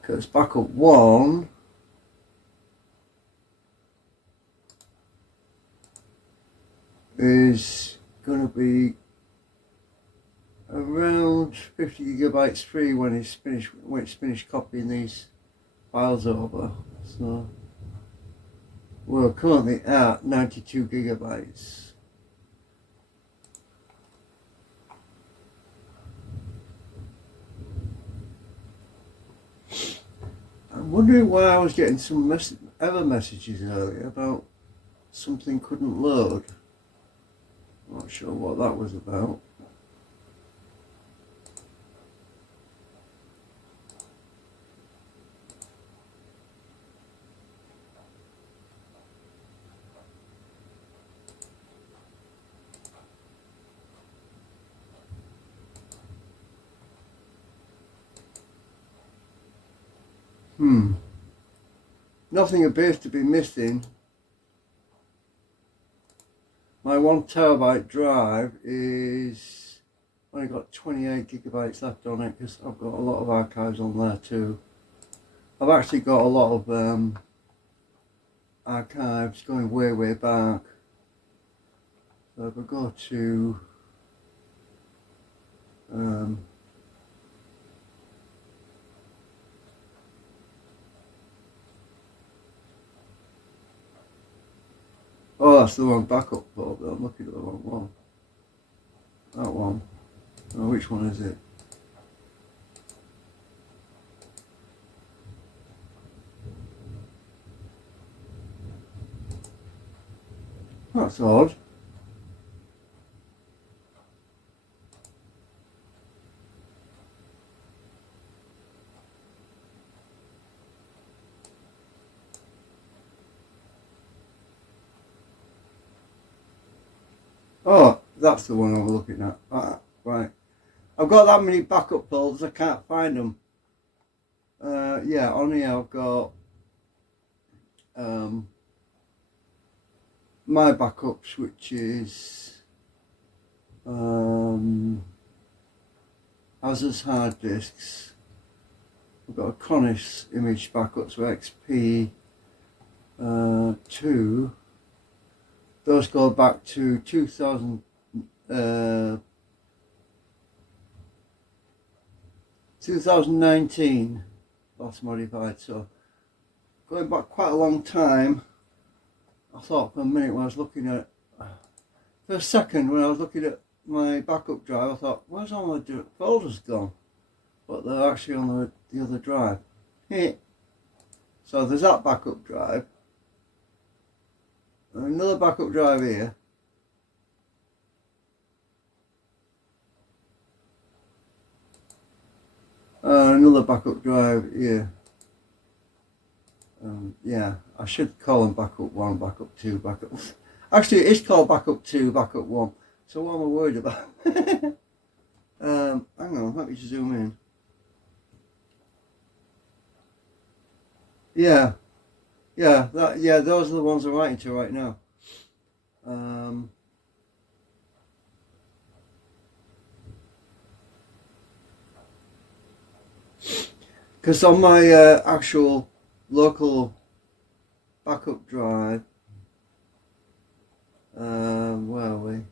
because backup 1 is going to be around 50 gigabytes free when it's finished copying these files over. So we're currently at 92 gigabytes. I'm wondering why I was getting some error messages earlier about something couldn't load. Not sure what that was about. Nothing appears to be missing. My 1 terabyte drive is only got 28 gigabytes left on it because I've got a lot of archives on there too. I've actually got a lot of archives going way back. So if I go to oh, that's the wrong backup folder. I'm looking at the wrong one. That one. Oh, which one is it? That's odd. Oh, that's the one I'm looking at. Right. I've got that many backup folders, I can't find them. Yeah, on here I've got my backups, which is Asus hard disks. I've got a Conis image backups for XP 2. Those go back to 2019, last modified, so going back quite a long time. I thought for a minute when I was looking at, for a second when I was looking at my backup drive, I thought, where's all my folders gone? But they're actually on the other drive. So there's that backup drive. Another backup drive here. Another backup drive here. Yeah, I should call them backup 1, backup 2, backup. Actually, it's called backup 2, backup 1. So what am I worried about? Hang on, let me zoom in. Yeah, those are the ones I'm writing to right now. Because on my actual local backup drive, where are we?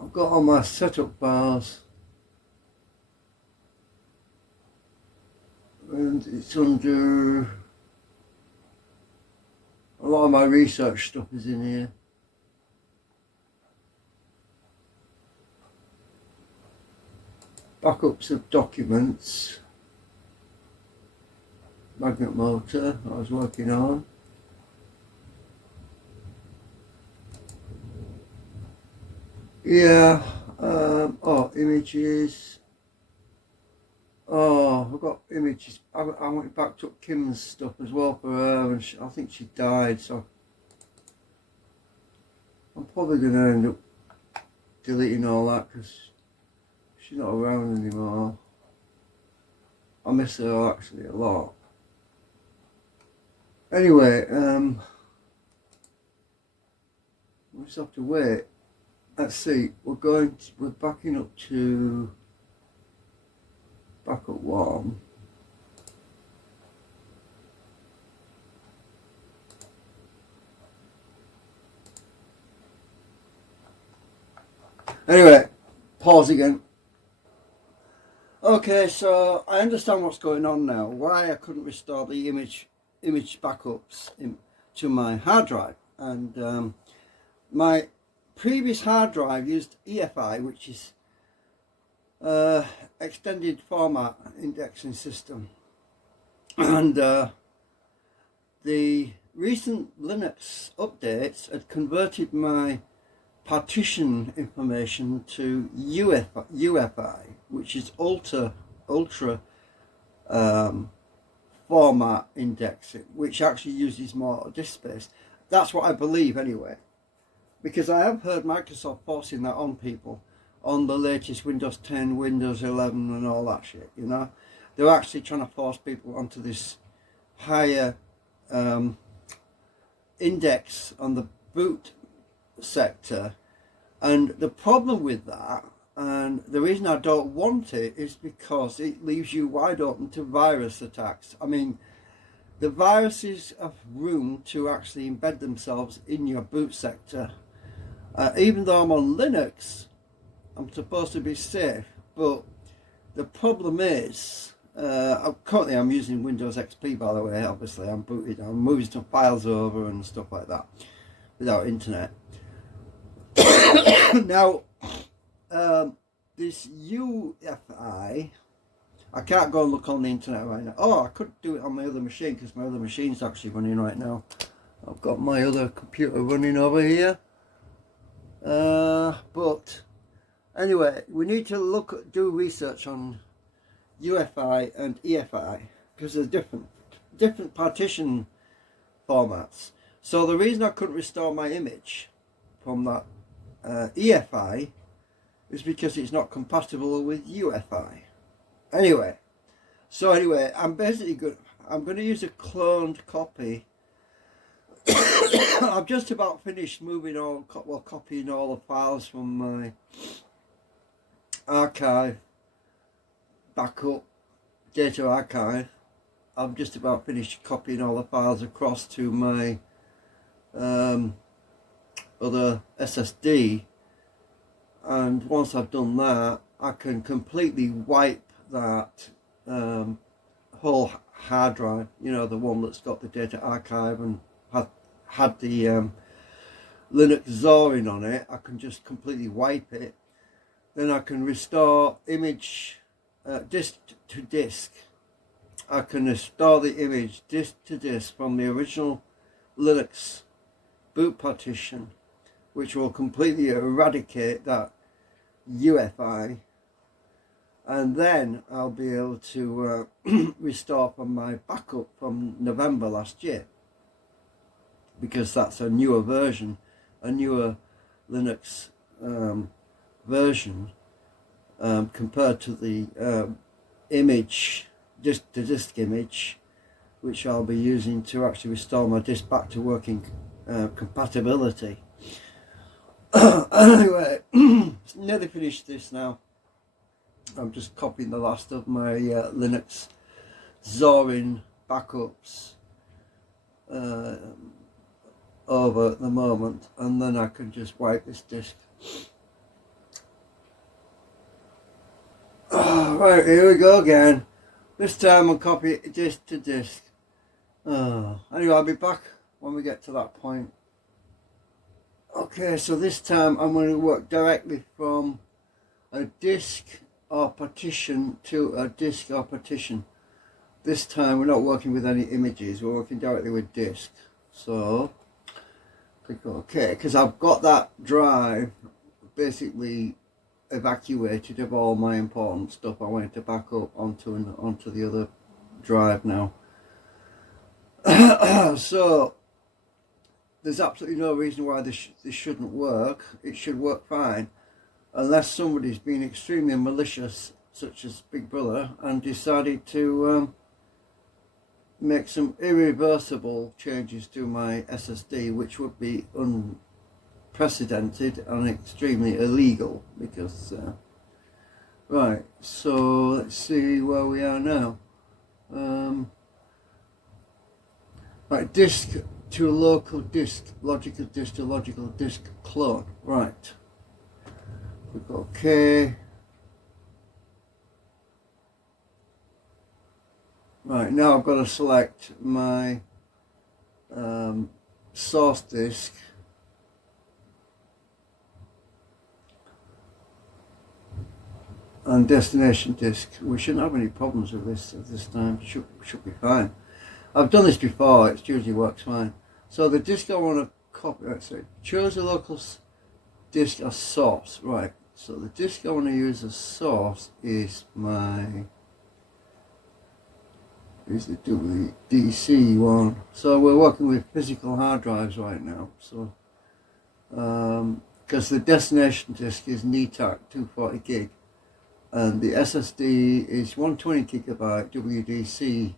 I've got all my setup bars, and it's under, a lot of my research stuff is in here. Backups of documents, magnet motor I was working on. Yeah, oh, images. Oh, I've got images. I went back to Kim's stuff as well for her, and I think she died, so I'm probably going to end up deleting all that because she's not around anymore. I miss her actually a lot. Anyway, we just have to wait. Let's see, we're backing up to backup 1. Anyway, pause again. Okay, so I understand what's going on now. Why I couldn't restore the image backups to my hard drive, and my previous hard drive used EFI, which is extended format indexing system, and the recent Linux updates had converted my partition information to UFI, which is ultra format indexing, which actually uses more disk space. That's what I believe anyway, because I have heard Microsoft forcing that on people on the latest Windows 10, Windows 11 and all that shit, you know. They're actually trying to force people onto this higher index on the boot sector. And the problem with that, and the reason I don't want it, is because it leaves you wide open to virus attacks. I mean, the viruses have room to actually embed themselves in your boot sector. Even though I'm on Linux, I'm supposed to be safe, but the problem is, currently I'm using Windows XP, by the way. Obviously I'm moving some files over and stuff like that without internet. Now, this UFI, I can't go and look on the internet right now. Oh, I could do it on my other machine, because my other machine's actually running right now. I've got my other computer running over here. But anyway, we need to do research on UFI and EFI, because there's different partition formats. So the reason I couldn't restore my image from that EFI is because it's not compatible with UFI. Anyway, I'm basically I'm going to use a cloned copy. I've just about finished copying all the files from my archive, backup, data archive. I've just about finished copying all the files across to my other SSD, and once I've done that, I can completely wipe that whole hard drive, you know, the one that's got the data archive and had the Linux Zorin on it. I can just completely wipe it. Then I can restore image disk to disk. I can restore the image disk to disk from the original Linux boot partition, which will completely eradicate that UFI, and then I'll be able to restore from my backup from November last year, because that's a newer version, a newer Linux version compared to the image, disk-to-disk image, which I'll be using to actually restore my disk back to working compatibility. Anyway, nearly finished this now. I'm just copying the last of my Linux Zorin backups over at the moment, and then I can just wipe this disk. Right, here we go again. This time I'll copy it disk to disk. Anyway, I'll be back when we get to that point. Okay, so this time I'm going to work directly from a disk or partition to a disk or partition. This time we're not working with any images, we're working directly with disk. So click OK, because I've got that drive basically evacuated of all my important stuff I wanted to back up onto the other drive now. So there's absolutely no reason why this shouldn't work. It should work fine, unless somebody's been extremely malicious, such as Big Brother, and decided to make some irreversible changes to my SSD, which would be unprecedented and extremely illegal because right, so let's see where we are now. Right, disk to a local disk, logical disk to logical disk clone. Right, click OK. Right, now I've got to select my source disk and destination disk. We shouldn't have any problems with this at this time. Should be fine. I've done this before. It usually works fine. So the disk I want to copy. Right, so choose a local disk as source. Right. So the disk I want to use as source is the WDC one. So we're working with physical hard drives right now. So because the destination disk is NETAC 240 gig. And the SSD is 120 gigabyte WDC.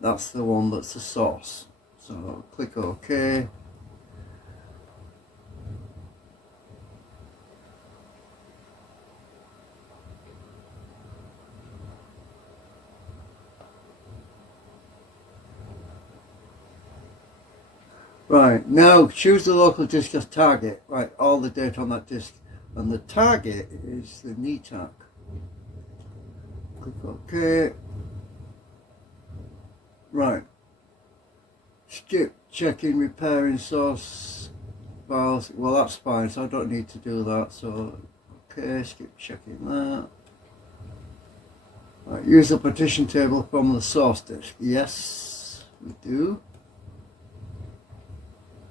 That's the one that's the source. So click OK. Right, now choose the local disk as target. Right, all the data on that disk. And the target is the NETAC. Click OK. Right. Skip checking, repairing source files. Well, that's fine, so I don't need to do that. So, okay, skip checking that. Right, use the partition table from the source disk. Yes, we do.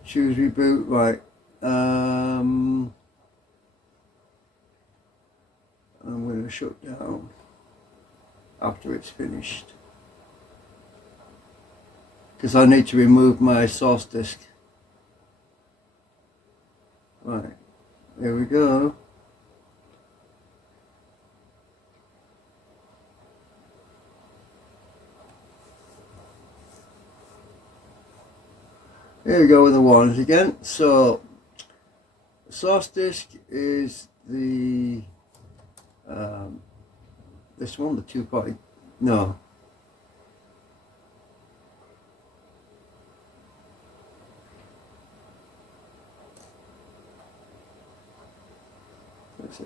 Choose reboot. Right. I'm going to shut down after it's finished, because I need to remove my source disk. Right, there we go. Here we go with the warnings again. So, source disk is the this one, the 240. No.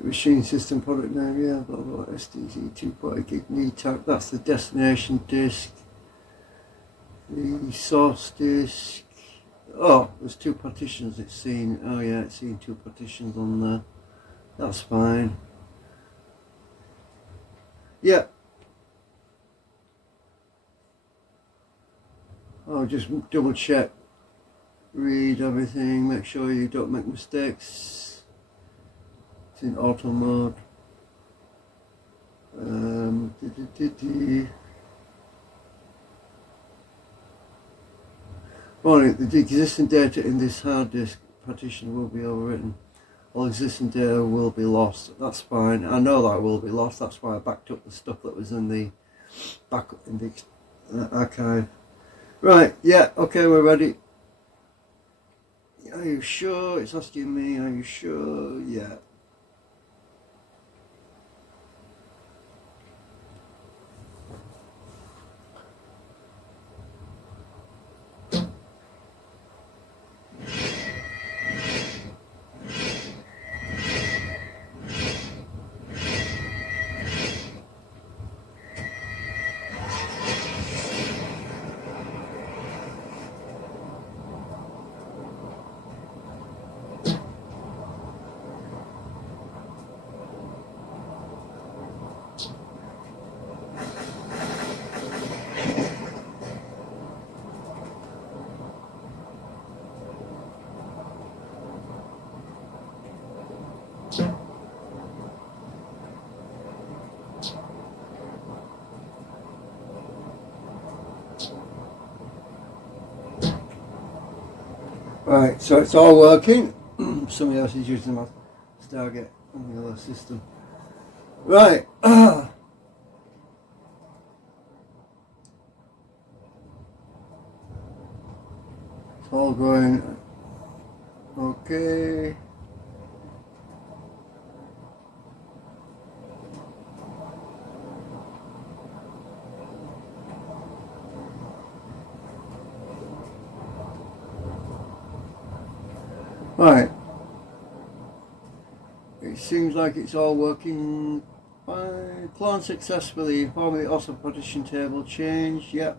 Machine system product name, yeah, blah blah, SDZ 240 gig NETAC. That's the destination disk. The source disk. Oh, there's two partitions it's seen. Oh yeah, it's seen two partitions on there. That's fine. Yeah. Oh, just double check. Read everything. Make sure you don't make mistakes. It's in auto mode. Right, the existing data in this hard disk partition will be overwritten. All existing data will be lost. That's fine. I know that will be lost. That's why I backed up the stuff that was in the archive. Right, yeah, okay, we're ready. Are you sure? It's asking me, are you sure? Yeah. Right, so it's all working. Somebody else is using my Stargate on the other system. Right. It's all going okay. Right, it seems like it's all working fine. Clone successfully. Formerly also partition table change. Yep.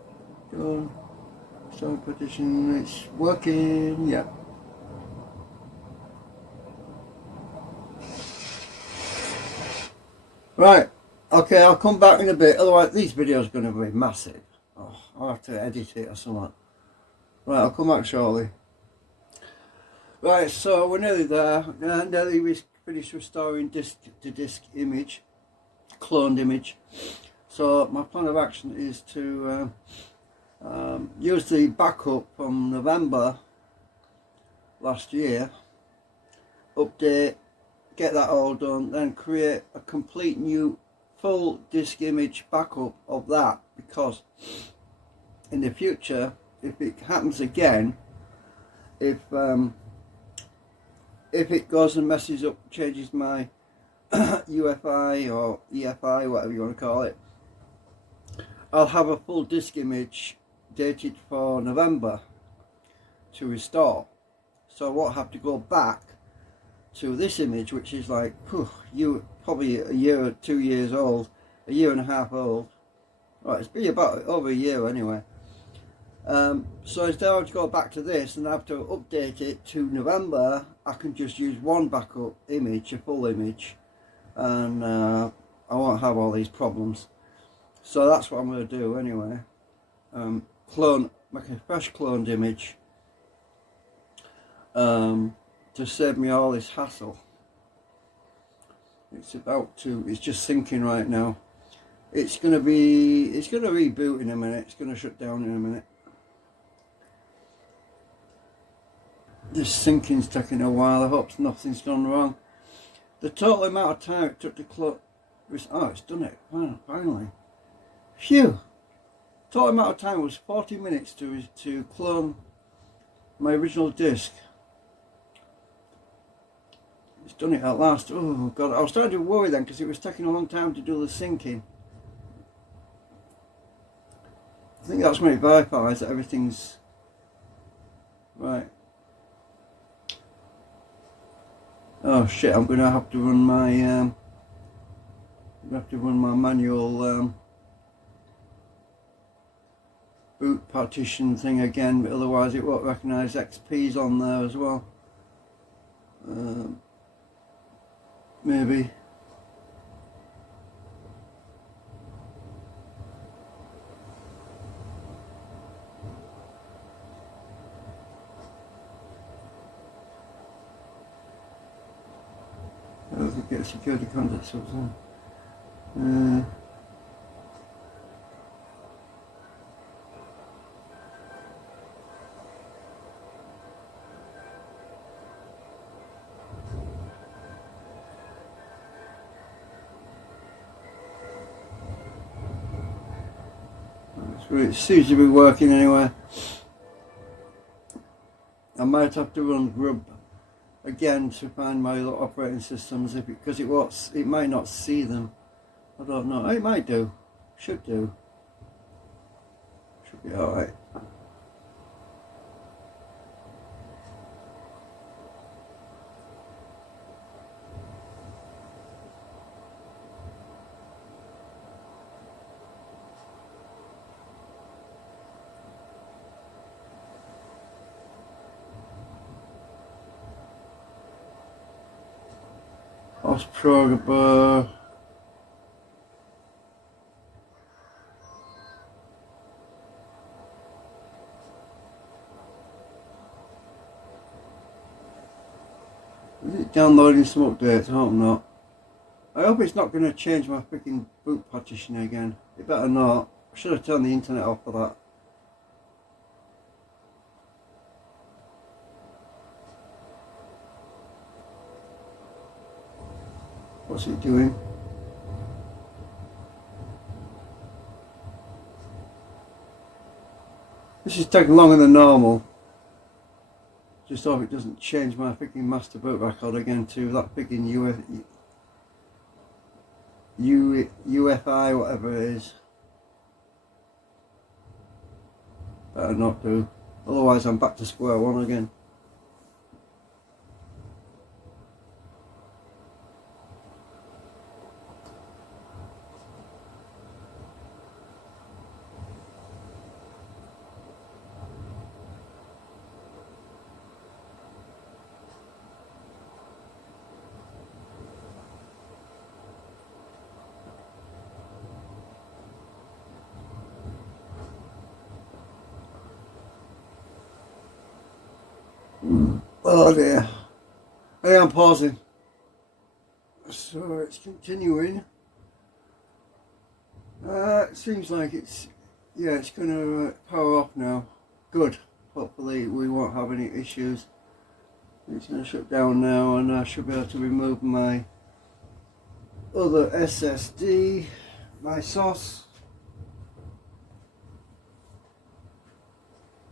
Done. Start partition. It's working. Yep. Right. Okay, I'll come back in a bit. Otherwise, these videos are going to be massive. Oh, I'll have to edit it or something. Right, I'll come back shortly. Right, so we're nearly there. Nearly finished restoring disk to disk image, cloned image. So my plan of action is to use the backup from November last year, update, get that all done, then create a complete new full disk image backup of that, because in the future, if it happens again, if it goes and messes up, changes my UFI or EFI, whatever you want to call it, I'll have a full disk image dated for November to restore. So I won't have to go back to this image, which is like probably a year or 2 years old, a year and a half old. Right, it's been about over a year anyway. So instead of go back to this and have to update it to November, I can just use one backup image, a full image, and I won't have all these problems. So that's what I'm going to do anyway. Make a fresh cloned image to save me all this hassle. It's just syncing right now. It's going to reboot in a minute. It's going to shut down in a minute. This syncing's taking a while. I hope nothing's gone wrong. The total amount of time it took to clone. Oh, it's done it. Finally. Phew. Total amount of time was 40 minutes to clone my original disk. It's done it at last. Oh God, I was starting to worry then because it was taking a long time to do the syncing. I think that's when it verifies that everything's right. Oh shit! I'm gonna have to run my manual boot partition thing again, but otherwise it won't recognise XP's on there as well. Maybe. I'll get security contacts or something. It seems to be working anyway. I might have to run grub again to find my other operating systems because it might not see them. I don't know. It might do. Should do. Should be alright. Probe. Is it downloading some updates? I hope not. I hope it's not going to change my freaking boot partition again. It better not. I should have turned the internet off for that. What's it doing? This is taking longer than normal. Just hope it doesn't change my freaking master boot record again to that freaking UFI, whatever it is. Better not do. Otherwise I'm back to square one again. Oh dear. I am pausing. So it's continuing. It seems like it's going to power off now. Good. Hopefully we won't have any issues. It's going to shut down now, and I should be able to remove my other SSD, my source.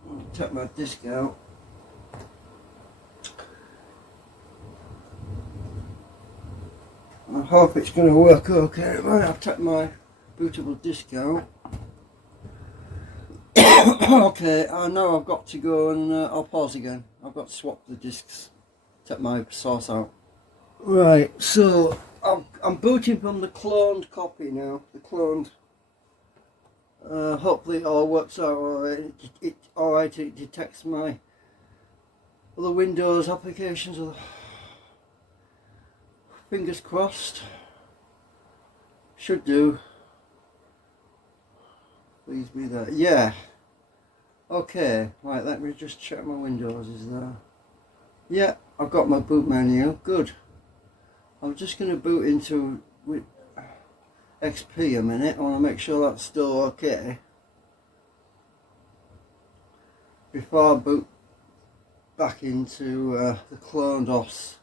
I'll take my disk out. I hope it's going to work okay. Right, I've taken my bootable disk out. Okay, now I've got to go and I'll pause again. I've got to swap the disks, take my source out. Right, so I'm booting from the cloned copy now. The cloned. Hopefully it all works out alright. Alright, it detects my other Windows applications. Fingers crossed. Should do. Please be there. Yeah. Okay. Right, let me just check my Windows. Is there? Yeah, I've got my boot menu. Good. I'm just going to boot into XP a minute. I want to make sure that's still okay before I boot back into the cloned OS.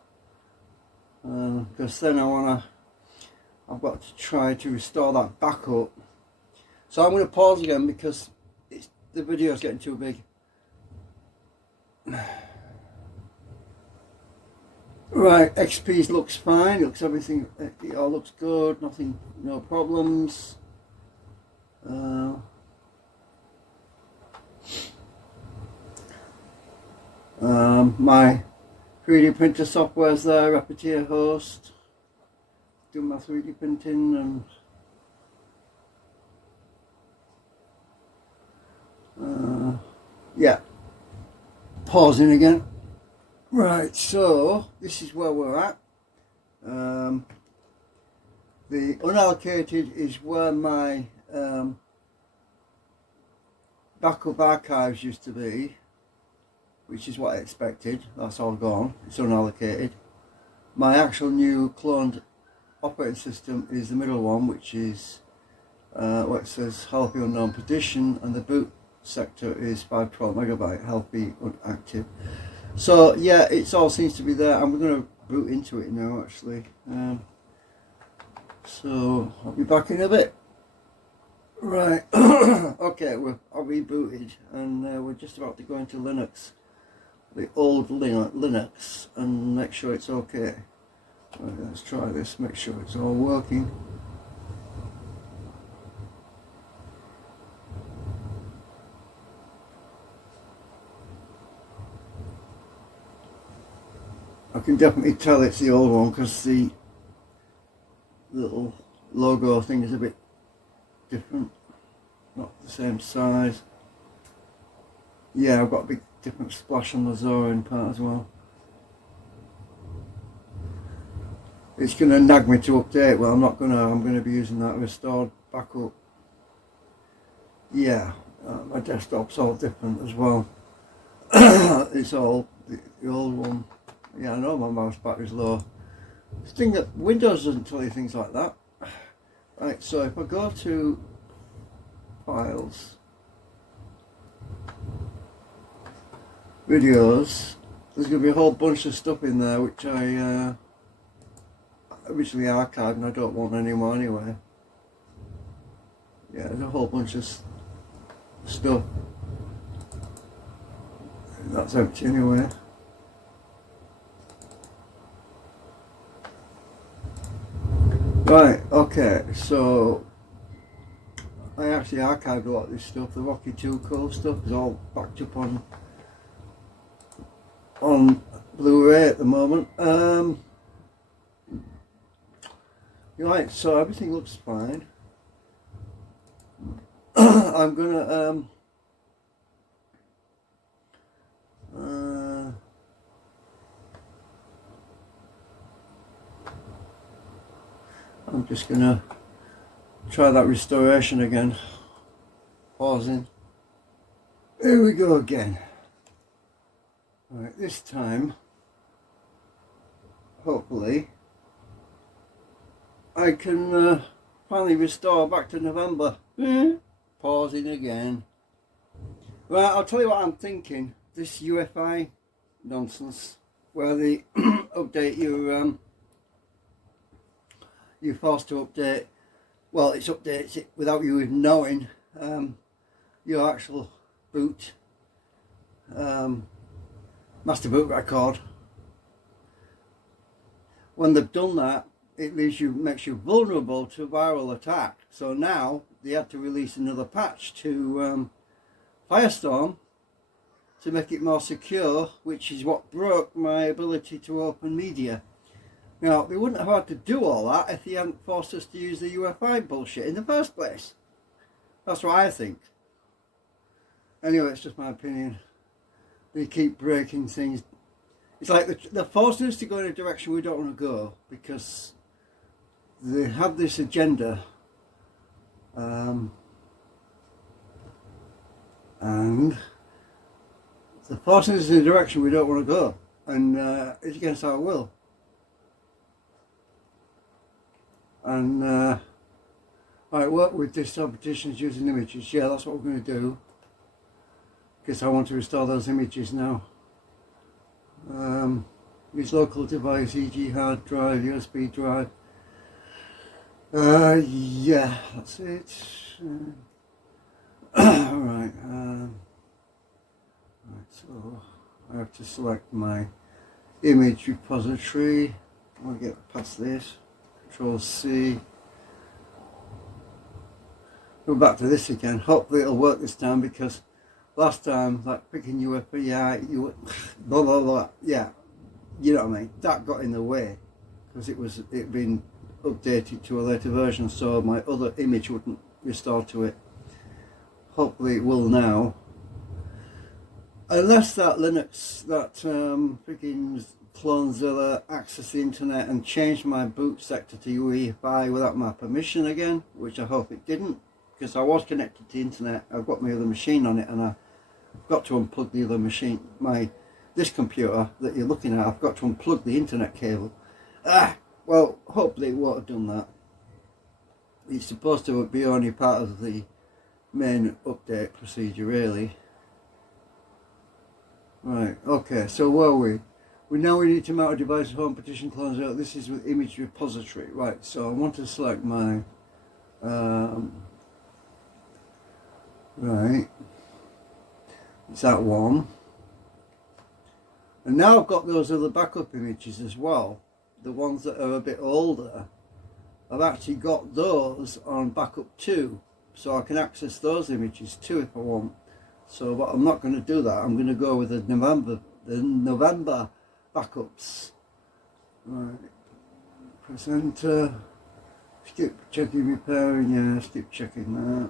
Because then I've got to try to restore that backup. So I'm going to pause again because the video is getting too big. Right, XP looks fine. Looks everything. It all looks good. Nothing, no problems. My 3D printer software's there, Repetier host. Do my 3D printing and yeah, pausing again. Right, so this is where we're at. The unallocated is where my backup archives used to be, which is what I expected. That's all gone. It's unallocated. My actual new cloned operating system is the middle one, which is what it says healthy unknown partition, and the boot sector is 512 megabyte healthy unactive. So yeah, it all seems to be there. I'm going to boot into it now actually. So I'll be back in a bit. Right. Okay, I've rebooted and we're just about to go into Linux, the old Linux, and make sure it's okay. Right, let's try this, make sure it's all working. I can definitely tell it's the old one because the little logo thing is a bit different, not the same size. Yeah, I've got a big different splash on the Zorin part as well. It's going to nag me to update. Well, I'm going to be using that restored backup. Yeah, my desktop's all different as well. It's all the old one. Yeah, I know my mouse battery's low. The thing that Windows doesn't tell you things like that. Right, so if I go to Files, Videos, there's going to be a whole bunch of stuff in there which I originally archived and I don't want anymore anyway. Yeah, there's a whole bunch of stuff. That's empty anyway. Right, okay, so I actually archived a lot of this stuff. The Rocky 2 Cool stuff is all backed up on Blu-ray at the moment. Right, so everything looks fine. I'm gonna I'm just gonna try that restoration again. Pausing. Here we go again. Right, this time, hopefully, I can finally restore back to November. Pausing again. Right, I'll tell you what I'm thinking. This UEFI nonsense, where they update your, you're forced to update, well, it updates it without you even knowing your actual boot, master boot record. When they've done that, it makes you vulnerable to viral attack. So now they had to release another patch to Firestorm to make it more secure, which is what broke my ability to open media. Now, they wouldn't have had to do all that if they hadn't forced us to use the UEFI bullshit in the first place. That's what I think. Anyway, it's just my opinion. They keep breaking things. It's like they're forcing us to go in a direction we don't want to go because they have this agenda. And they're forcing us in a direction we don't want to go. And it's against our will. And I work with digital partitions using images. Yeah, that's what we're going to do. Because I want to restore those images now. Use local device, e.g. hard drive, USB drive. Yeah, that's it. Alright, right, so I have to select my image repository. I'll get past this. Control C. Go back to this again. Hopefully it'll work this time because last time, like picking EFI I, you were blah blah blah. Yeah, you know what I mean. That got in the way because it been updated to a later version, so my other image wouldn't restore to it. Hopefully it will now. Unless that Linux, that freaking Clonezilla accessed the internet and changed my boot sector to EFI without my permission again, which I hope it didn't, because I was connected to the internet. I've got my other machine on it, and I've got to unplug the other machine. This computer that you're looking at, I've got to unplug the internet cable. Well, hopefully it won't have done that. It's supposed to be only part of the main update procedure, really. Right, okay, so where are we? We need to mount a device at home, partition clones out. This is with image repository. Right, so I want to select my right, it's that one. And now I've got those other backup images as well, the ones that are a bit older. I've actually got those on backup too, so I can access those images too if I want. So, but I'm not going to do that. I'm going to go with the November backups. Right, press enter. Skip checking repairing. Yeah, skip checking that.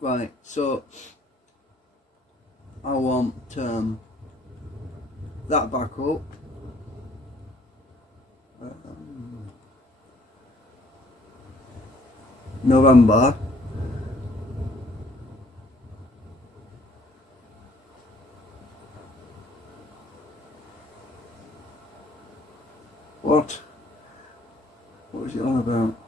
Right, so I want that backup. November. What was it on about?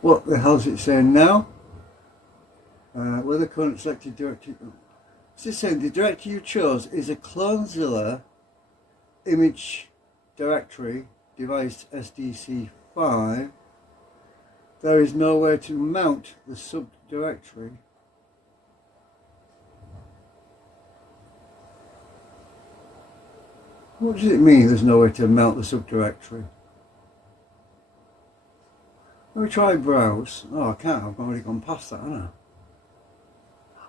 What the hell is it saying now? Where the current selected directory? It's just saying the directory you chose is a Clonezilla image directory, device SDC5. There is nowhere to mount the subdirectory. What does it mean there's nowhere to mount the subdirectory? Let me try browse. Oh, I can't. I've already gone past that, haven't I?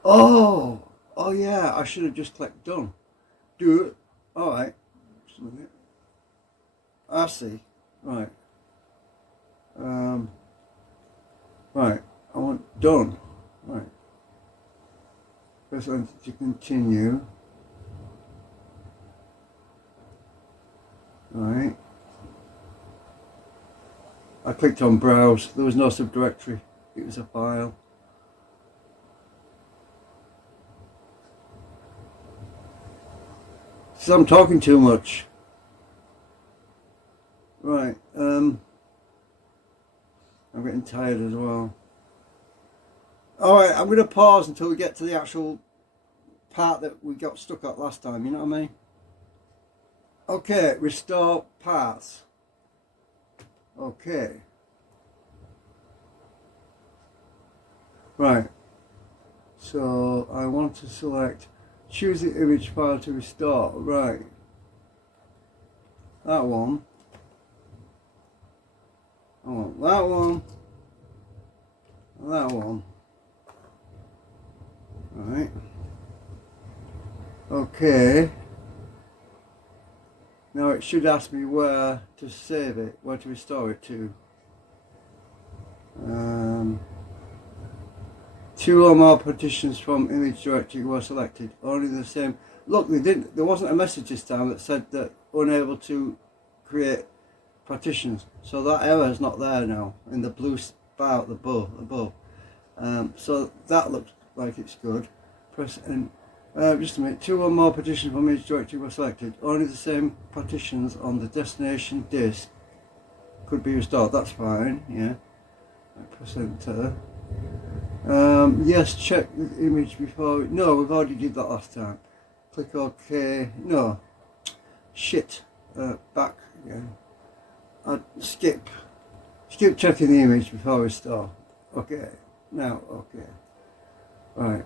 Oh yeah. I should have just clicked done. Do it. All right. Just a minute. I see. Right. Right. I want done. Right. Press enter to continue. Right. clicked on browse. There was no subdirectory. It was a file. So I'm talking too much. Right. I'm getting tired as well. Alright, I'm going to pause until we get to the actual part that we got stuck at last time, you know what I mean? Okay, restore paths. Okay. Right. So I want to select, choose the image file to restore. Right. That one. I want that one. And that one. Right. Okay. Now it should ask me where to save it, where to restore it to. 2 or more partitions from image directory were selected. Only the same. Look, there wasn't a message this time that said that unable to create partitions. So that error is not there now in the blue spout above. So that looks like it's good. Press and just a minute. 2 or more partitions from image directory were selected. Only the same partitions on the destination disk could be restored. That's fine. Yeah. Press enter. Yes, check the image before. No, we've already did that last time. Click OK. No. Shit. Back again. Skip checking the image before restore. Okay. Now, okay. Right.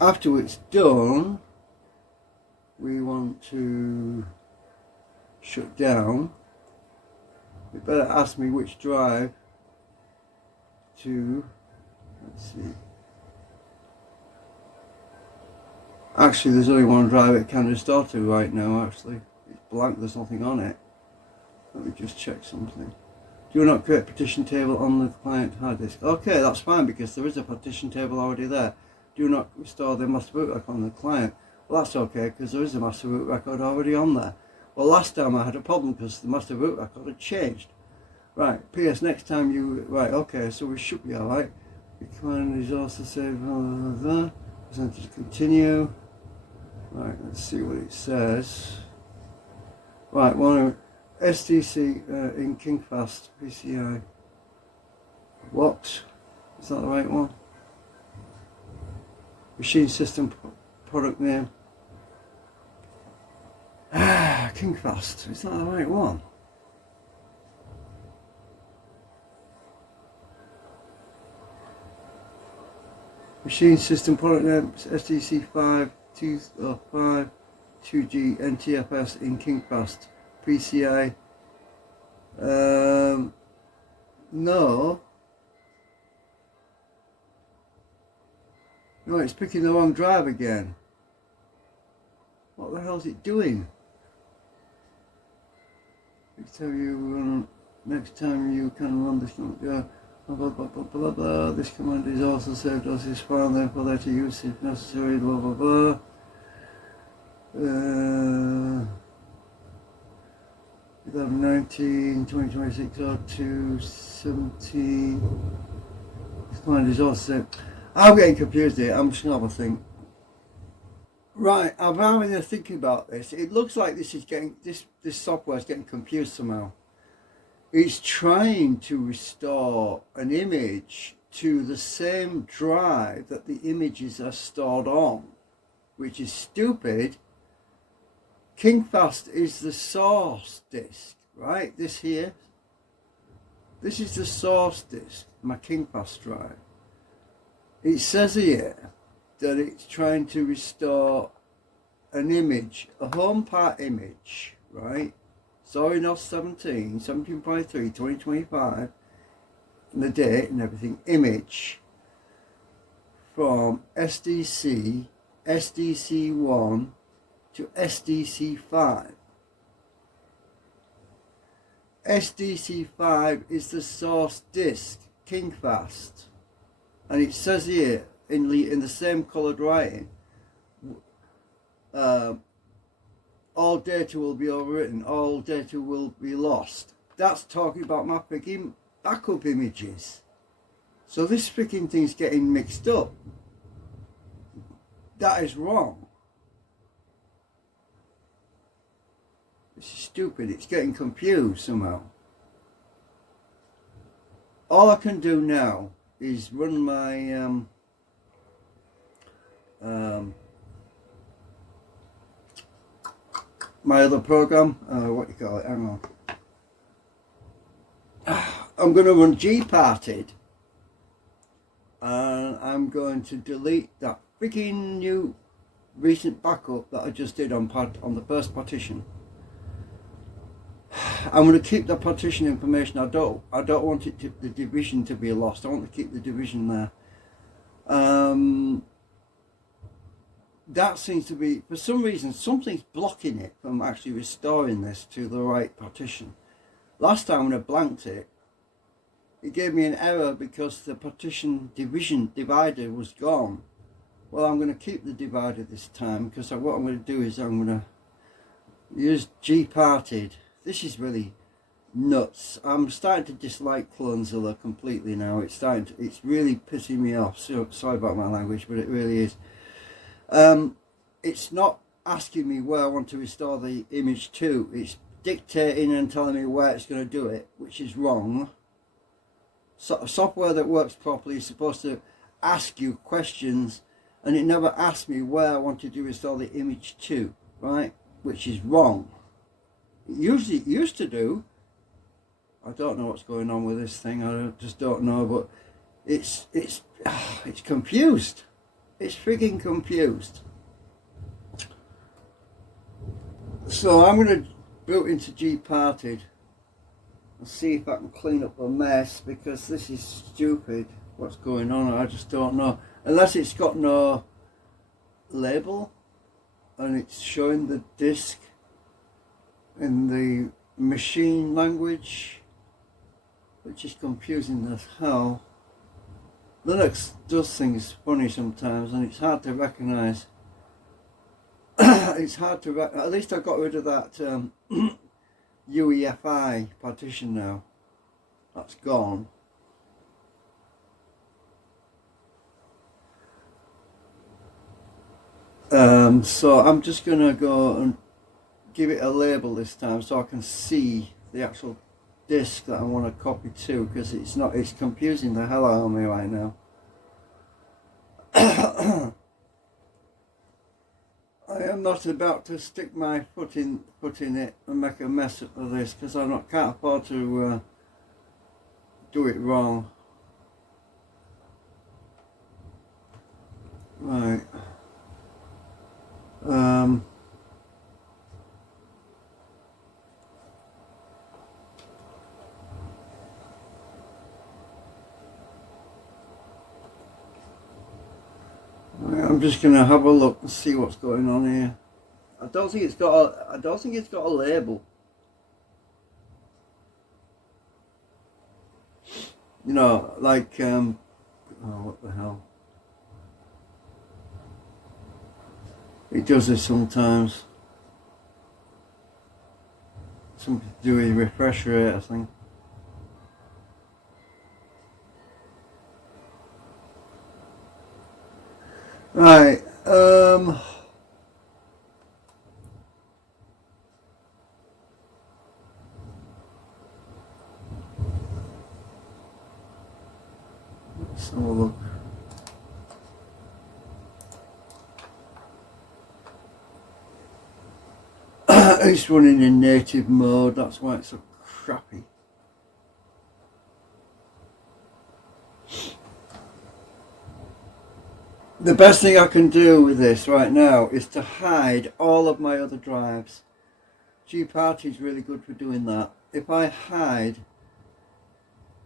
After it's done, we want to shut down. It better ask me which drive to. Let's see. Actually, there's only one drive it can restore to right now. Actually, it's blank. There's nothing on it. Let me just check something. Do not create partition table on the client hard disk. Okay, that's fine because there is a partition table already there. Do not restore the master boot record on the client. Well, that's okay because there is a master boot record already on there. Well, last time I had a problem because the master boot record had changed. Right. P.S. Next time you right. Okay, so we should be all right. The command is also saved. Percentage continue. Right. Let's see what it says. Right. One STC in Kingfast PCI. What? Is that the right one? Machine system product name. Kingfast. Is that the right one? Machine system product name STC 5 2G NTFS in Kingfast PCI. No, it's picking the wrong drive again. What the hell is it doing? Next time you can run this. Blah, blah. This command is also saved as this file, therefore there to use if necessary. Blah blah blah. 2019, 2026, or 217. This command is also saved. I'm getting confused here. I'm just gonna have a think. Right, I'm having a thinking about this. It looks like this software is getting confused somehow. It's trying to restore an image to the same drive that the images are stored on, which is stupid. Kingfast is the source disk, right? This here. This is the source disk, my Kingfast drive. It says here that it's trying to restore an image, a home part image, right? Zorin 17.3, 2025, and the date and everything, image from SDC, SDC1 to SDC5. SDC5 is the source disk, Kingfast, and it says here in the same coloured writing, all data will be overwritten, all data will be lost. That's talking about my freaking backup images. So this freaking thing's getting mixed up. That is wrong. This is stupid. It's getting confused somehow. All I can do now is run my my other program. What do you call it? Hang on. I'm going to run gparted, and I'm going to delete that freaking new recent backup that I just did on the first partition. I'm going to keep the partition information. I don't want the division to be lost. I want to keep the division there. That seems to be, for some reason, something's blocking it from actually restoring this to the right partition. Last time when I blanked it, it gave me an error because the partition divider was gone. Well, I'm going to keep the divider this time, because what I'm going to do is I'm going to use gparted. This is really nuts. I'm starting to dislike Clonezilla completely now. It's really pissing me off. So sorry about my language, but it really is. It's not asking me where I want to restore the image to. It's dictating and telling me where it's going to do it, which is wrong. So, software that works properly is supposed to ask you questions, and it never asked me where I wanted to restore the image to, right? Which is wrong. It used to do. I don't know what's going on with this thing. I just don't know, but it's confused. It's freaking confused. So I'm going to boot into gparted and see if I can clean up the mess, because this is stupid. What's going on? I just don't know. Unless it's got no label and it's showing the disk in the machine language, which is confusing as hell. Linux does things funny sometimes, and it's hard to recognise. It's hard to at least I got rid of that EFI I partition now. That's gone. So I'm just gonna go and give it a label this time, so I can see the actual disk that I want to copy to, because it's confusing the hell out of me right now. I am not about to stick my foot in it and make a mess of this, because I can't afford to do it wrong. Right. I'm just going to have a look and see what's going on here. I don't think it's got a label. You know, like oh, what the hell? It does this sometimes. Something to do with refresh rate, I think. Right, let's have a look. It's running in native mode, that's why it's so crappy. The best thing I can do with this right now is to hide all of my other drives. gparted is really good for doing that. If I hide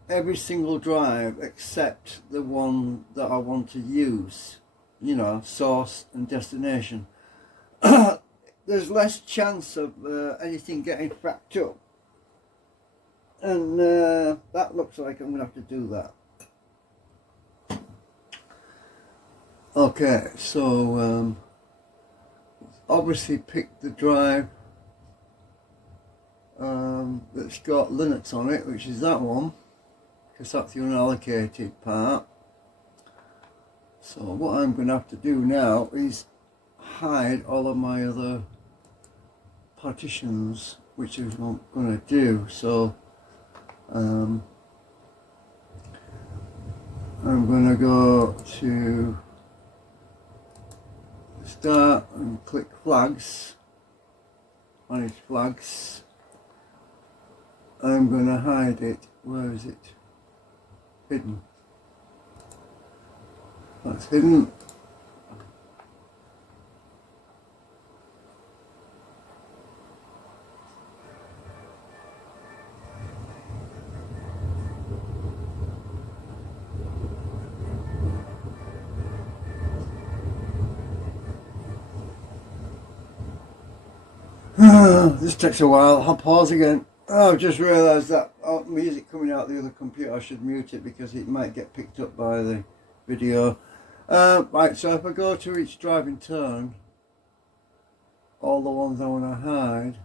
every single drive except the one that I want to use, you know, source and destination, there's less chance of anything getting fracked up. And that looks like I'm going to have to do that. Okay, so obviously pick the drive that's got Linux on it, which is that one. because that's the unallocated part. So what I'm going to have to do now is hide all of my other partitions, which is what I'm going to do. So I'm going to go to start and click flags, manage flags. I'm going to hide it. Where is it? Hidden. That's hidden. This takes a while. I'll pause again. Oh, I've just realised that music coming out the other computer, I should mute it because it might get picked up by the video. Right, so if I go to each drive in turn, all the ones I want to hide,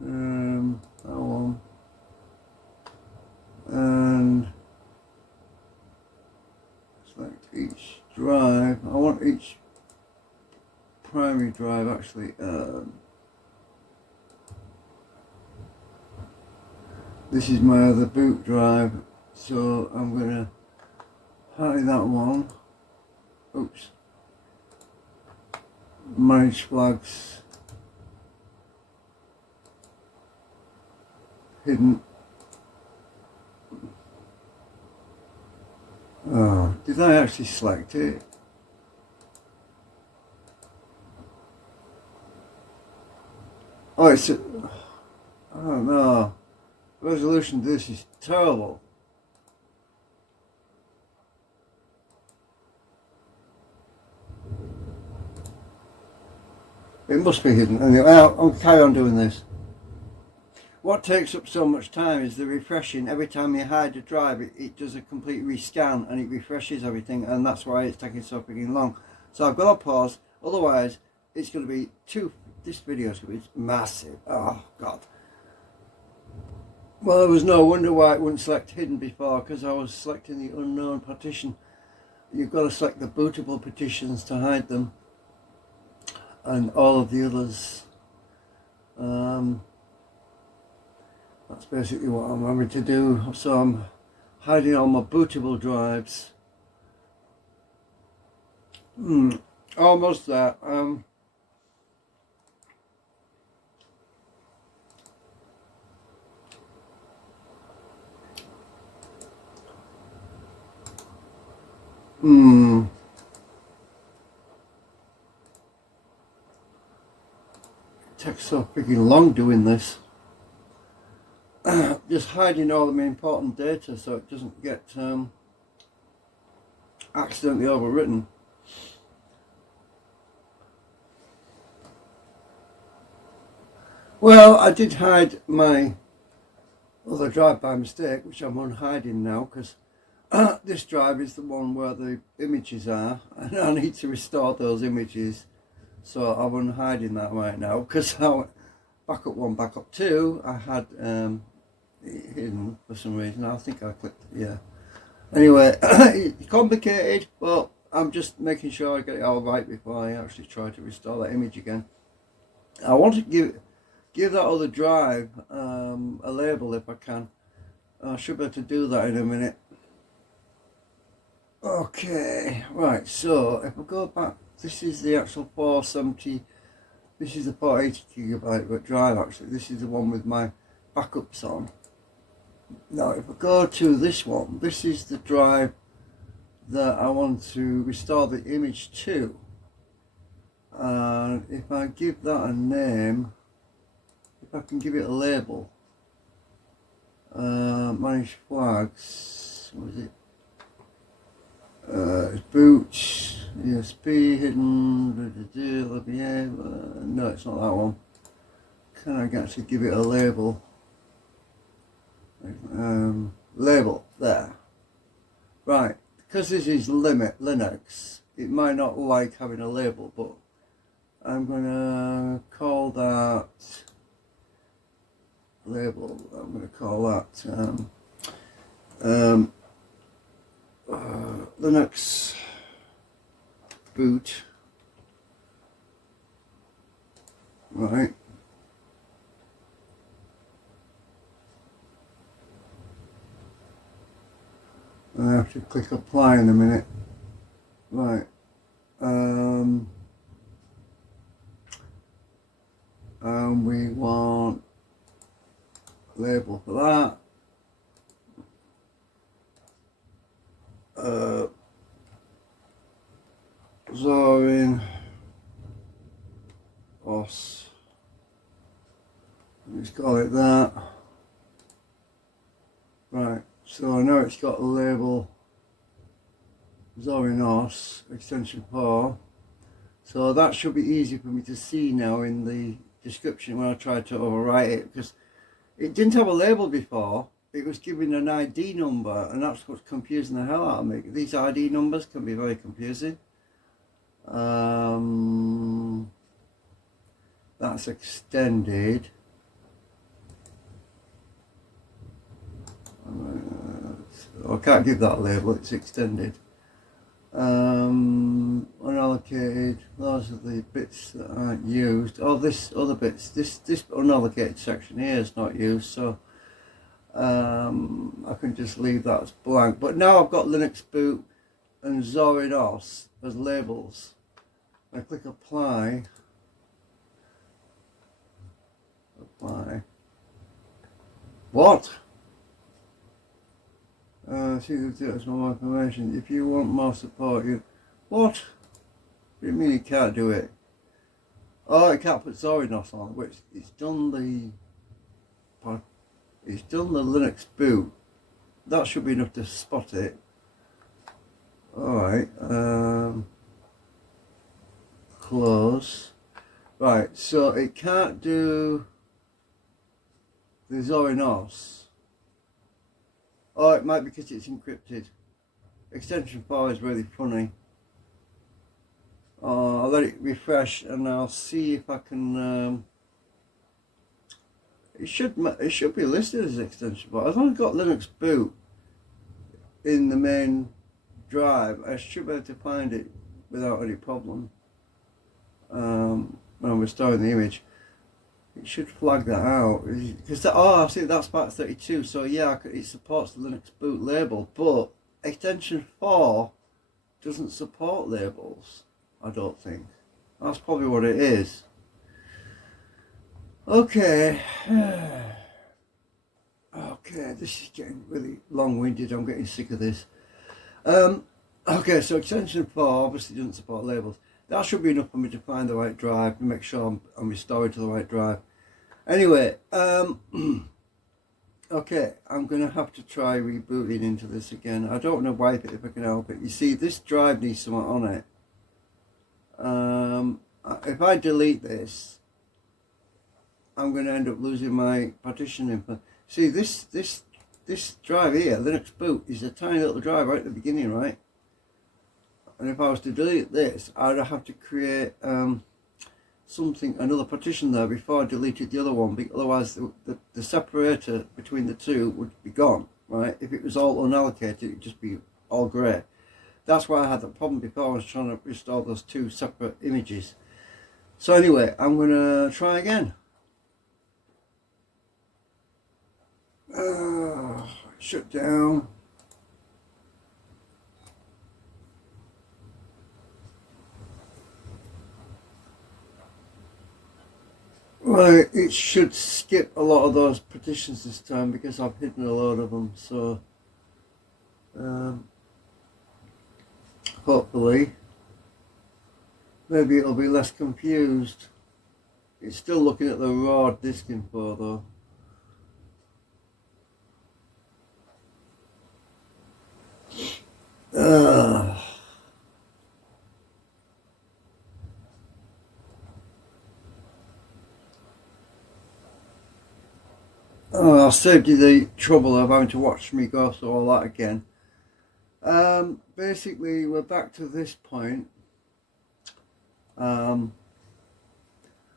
that one, and select each drive. I want each primary drive actually. This is my other boot drive, so I'm going to hide that one. Oops. Manage flags. Hidden. Oh, did I actually select it? Oh, it's a, I don't know. Resolution to this is terrible. It must be hidden. Anyway, I'll carry on doing this. What takes up so much time is the refreshing. Every time you hide a drive, it does a complete rescan and it refreshes everything, and that's why it's taking so freaking long. So I've got to pause, otherwise it's going to be this video is going to be massive. Oh God. Well, there was no wonder why it wouldn't select hidden before, because I was selecting the unknown partition. You've got to select the bootable partitions to hide them, and all of the others. That's basically what I'm having to do. So I'm hiding all my bootable drives. Almost there. It takes so freaking long doing this. Just hiding all of my important data so it doesn't get accidentally overwritten. Well, I did hide my other drive by mistake, which I'm unhiding now, because this drive is the one where the images are, and I need to restore those images. So I'm unhiding that right now, because backup 1, backup 2, I had hidden for some reason. I think I clicked, yeah. Anyway, it's complicated, but I'm just making sure I get it all right before I actually try to restore that image again. I want to give that other drive a label if I can. I should be able to do that in a minute. Okay, right, so if I go back, this is the actual 470, this is the 480 gigabyte drive actually, this is the one with my backups on. Now if I go to this one, this is the drive that I want to restore the image to, and if I give that a name, if I can give it a label, manage flags, what is it? Boots, USB, hidden, no, it's not that one. Can I actually give it a label? Label, there. Right, because this is Linux, it might not like having a label, but I'm going to call that label, I'm going to call that Linux boot, right. I have to click apply in a minute, right. And we want label for that. Zorin OS. Let's call it that. Right, so now it's got a label Zorin OS extension 4. So that should be easy for me to see now in the description when I try to overwrite it, because it didn't have a label before. It was giving an ID number, and that's what's confusing the hell out of me. These ID numbers can be very confusing. That's extended. I can't give that a label, it's extended. Unallocated, those are the bits that aren't used. Oh, this other bits, this unallocated section here is not used, so I can just leave that as blank. But now I've got Linux boot and Zorin OS as labels. I click apply. What? See there's more information. If you want more support, you... What? What do you mean you can't do it? Oh, it can't put Zorin OS on, which it's done the Linux boot. That should be enough to spot it. Alright, close. Right, so it can't do the Zorin OS. Oh, it might be because it's encrypted. Extension 4 is really funny. I'll let it refresh and I'll see if I can... it should be listed as extension 4. As long as I've got Linux boot in the main drive, I should be able to find it without any problem. When I'm restoring the image, it should flag that out, because I see that's part 32. So yeah, it supports the Linux boot label, but extension 4 doesn't support labels, I don't think. That's probably what it is. Okay. Okay, this is getting really long-winded. I'm getting sick of this. Okay, so extension 4 obviously doesn't support labels. That should be enough for me to find the right drive and make sure I'm restoring to the right drive. Anyway, okay, I'm going to have to try rebooting into this again. I don't want to wipe it if I can help it. You see, this drive needs something on it. If I delete this, I'm going to end up losing my partition info. See, this drive here, Linux boot, is a tiny little drive right at the beginning, right? And if I was to delete this, I'd have to create another partition there before I deleted the other one, because otherwise the separator between the two would be gone, right? If it was all unallocated, it'd just be all grey. That's why I had the problem before. I was trying to restore those two separate images. So anyway, I'm going to try again. Shut down. Right, it should skip a lot of those partitions this time because I've hidden a load of them, so hopefully maybe it'll be less confused. It's still looking at the raw disk info though. Oh, I'll save you the trouble of having to watch me go through all that again. Basically, we're back to this point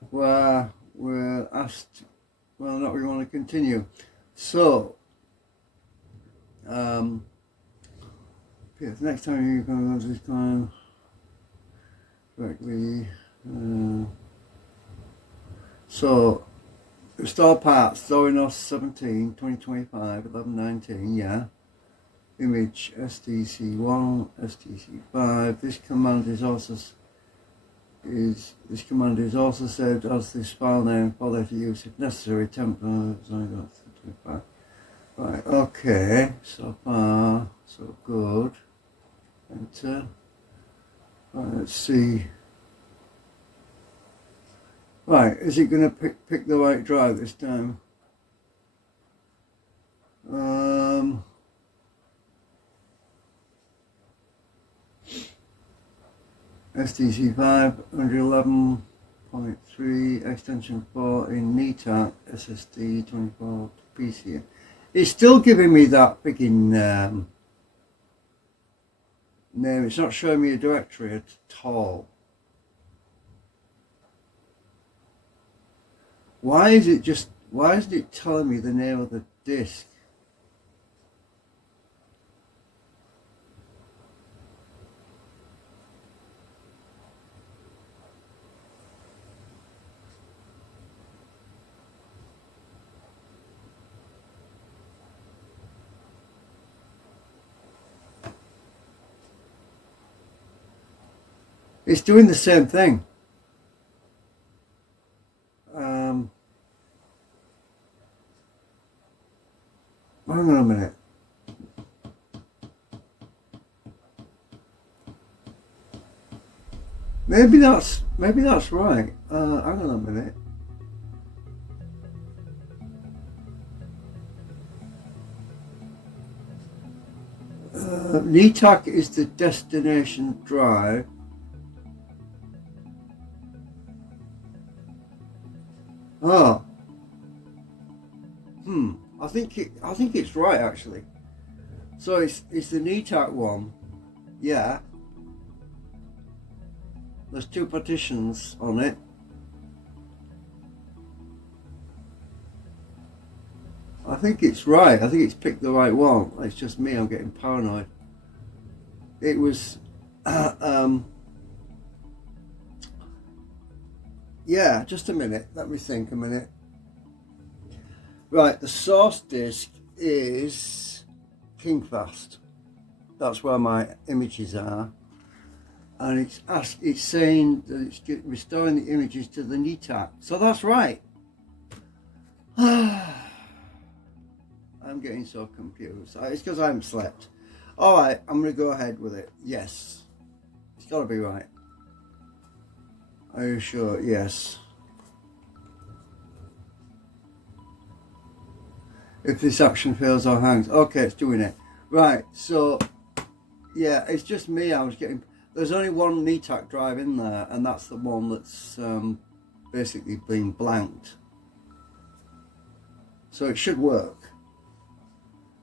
where we're asked whether or not we want to continue. So, yeah, the next time you're going to go this time correctly. So restore parts, Zorin 17, 2025, 1119, yeah. Image STC1, STC5. This command is also saved as this file name for later use if necessary. Right, okay, so far so good. Enter. Right, let's see. Right, is it going to pick the right drive this time? STC5 111.3 extension 4 in NETAC SSD 24 PC. It's still giving me that freaking name. It's not showing me a directory at all. Why isn't it telling me the name of the disk? It's doing the same thing. Hang on a minute. Maybe that's right. Hang on a minute. NETAC is the destination drive. Oh. I think it's right actually. So it's the NETAC one. Yeah. There's 2 partitions on it. I think it's right. I think it's picked the right one. It's just me, I'm getting paranoid. It was yeah, just a minute. Let me think a minute. Right, the source disk is KingFast. That's where my images are. And it's saying that it's restoring the images to the NETAC. So that's right. I'm getting so confused. It's because I haven't slept. Alright, I'm going to go ahead with it. Yes. It's got to be right. Are you sure? Yes. If this action fails or hangs. Okay, it's doing it. Right, so yeah, it's just me. I was getting. There's only one NETAC drive in there, and that's the one that's basically been blanked. So it should work.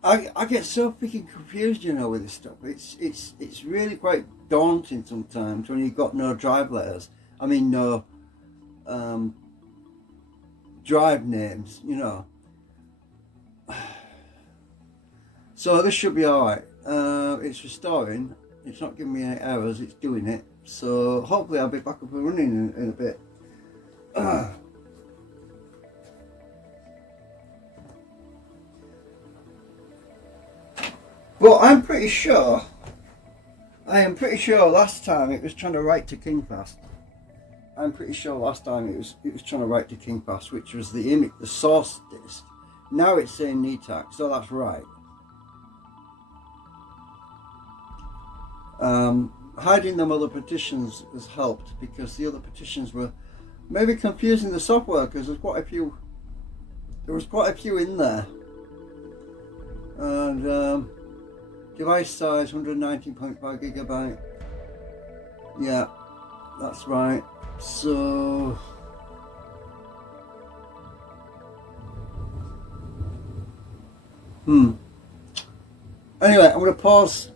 I get so freaking confused, you know, with this stuff. It's really quite daunting sometimes when you've got no drive letters. I mean, no drive names, you know. So this should be alright. It's restoring. It's not giving me any errors. It's doing it. So hopefully I'll be back up and running in a bit. But I am pretty sure last time it was trying to write to KingFast. I'm pretty sure last time it was trying to write to KingFast, which was the image, the source disk. Now it's saying NETAC, so that's right. Hiding them other partitions has helped because the other partitions were maybe confusing the software because there was quite a few in there. And device size 119.5 gigabyte. Yeah, that's right. So anyway, I'm going to pause.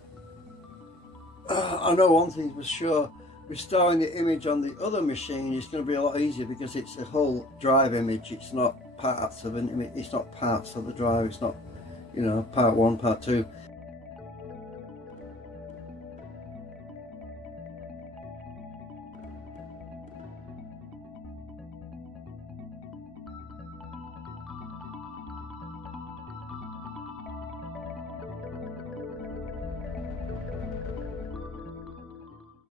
I know one thing for sure, restoring the image on the other machine is going to be a lot easier because it's a whole drive image. It's not parts of an image. It's not parts of the drive. It's not, you know, part 1, part 2.